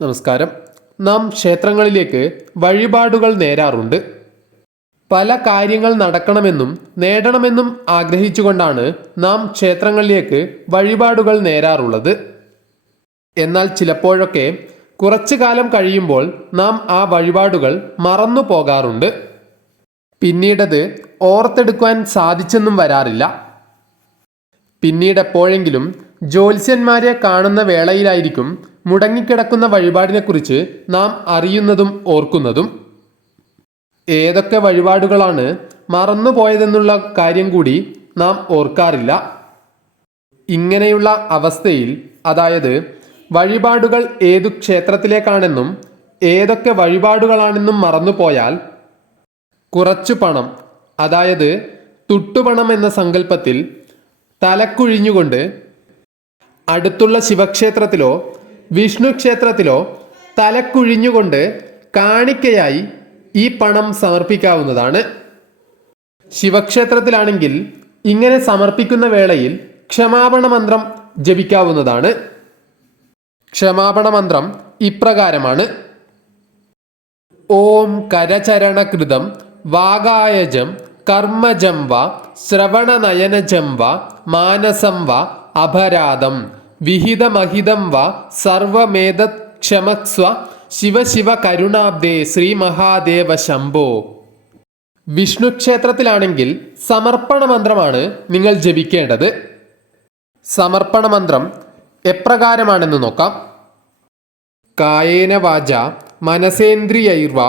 നമസ്കാരം. നാം ക്ഷേത്രങ്ങളിലേക്ക് വഴിപാടുകൾ നേരാറുണ്ട്. പല കാര്യങ്ങൾ നടക്കണമെന്നും നേടണമെന്നും ആഗ്രഹിച്ചുകൊണ്ടാണ് നാം ക്ഷേത്രങ്ങളിലേക്ക് വഴിപാടുകൾ നേരാറുള്ളത്. എന്നാൽ ചിലപ്പോഴൊക്കെ കുറച്ചു കാലം കഴിയുമ്പോൾ നാം ആ വഴിപാടുകൾ മറന്നു പോകാറുണ്ട്. പിന്നീടത് ഓർത്തെടുക്കുവാൻ സാധിച്ചെന്നും വരാറില്ല. പിന്നീട് എപ്പോഴെങ്കിലും ജ്യോത്സ്യന്മാരെ കാണുന്ന വേളയിലായിരിക്കും മുടങ്ങിക്കിടക്കുന്ന വഴിപാടിനെക്കുറിച്ച് നാം അറിയുന്നതും ഓർക്കുന്നതും ഏതൊക്കെ വഴിപാടുകളാണ് മറന്നുപോയതെന്നുള്ള കാര്യം കൂടി നാം ഓർക്കാറില്ല. ഇങ്ങനെയുള്ള അവസ്ഥയിൽ അതായത് വഴിപാടുകൾ ഏതു ക്ഷേത്രത്തിലേക്കാണെന്നും ഏതൊക്കെ വഴിപാടുകളാണെന്നും മറന്നുപോയാൽ കുറച്ചു പണം അതായത് തുട്ടുപണം എന്ന സങ്കല്പത്തിൽ തലക്കുഴിഞ്ഞുകൊണ്ട് അടുത്തുള്ള ശിവക്ഷേത്രത്തിലോ വിഷ്ണു ക്ഷേത്രത്തിലോ തലക്കുഴിഞ്ഞുകൊണ്ട് കാണിക്കയായി ഈ പണം സമർപ്പിക്കാവുന്നതാണ്. ശിവക്ഷേത്രത്തിലാണെങ്കിൽ ഇങ്ങനെ സമർപ്പിക്കുന്ന വേളയിൽ ക്ഷമാപണ മന്ത്രം ജപിക്കാവുന്നതാണ്. ക്ഷമാപണ മന്ത്രം ഇപ്രകാരമാണ്. ഓം കരചരണകൃതം വാഗായജം കർമ്മജം വ ശ്രവണനയനജം വ മാനസം വ അപരാധം. വിഹിതമഹിതം വ സർവമേതത് ശിവ ശിവശിവ കരുണാബ്ദേ ശ്രീ മഹാദേവ ശംഭോ. വിഷ്ണു ക്ഷേത്രത്തിലാണെങ്കിൽ സമർപ്പണ മന്ത്രമാണ് നിങ്ങൾ ജപിക്കേണ്ടത്. സമർപ്പണ മന്ത്രം എപ്രകാരമാണെന്ന് നോക്കാം. കായേന വാച മനസേന്ദ്രിയൈർവ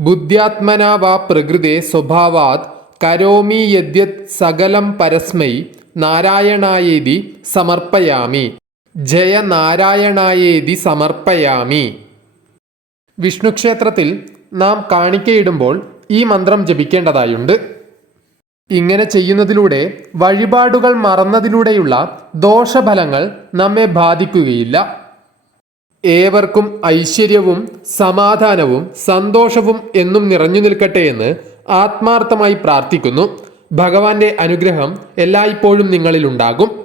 ബുദ്ധ്യാത്മനാ വാ പ്രകൃതേ സ്വഭാവാത് കരോമി യദ്യത് സകലം പരസ്മൈ നാരായണായേതി സമർപ്പയാമി. ജയ നാരായണായേതി സമർപ്പയാമി. വിഷ്ണുക്ഷേത്രത്തിൽ നാം കാണിക്കയിടുമ്പോൾ ഈ മന്ത്രം ജപിക്കേണ്ടതായുണ്ട്. ഇങ്ങനെ ചെയ്യുന്നതിലൂടെ വഴിപാടുകൾ മറന്നതിലൂടെയുള്ള ദോഷഫലങ്ങൾ നമ്മെ ബാധിക്കുകയില്ല. ഏവർക്കും ഐശ്വര്യവും സമാധാനവും സന്തോഷവും എന്നും നിറഞ്ഞു നിൽക്കട്ടെ എന്ന് ആത്മാർത്ഥമായി പ്രാർത്ഥിക്കുന്നു. ഭഗവാന്റെ അനുഗ്രഹം എല്ലായ്പ്പോഴും നിങ്ങളിൽ ഉണ്ടാകും.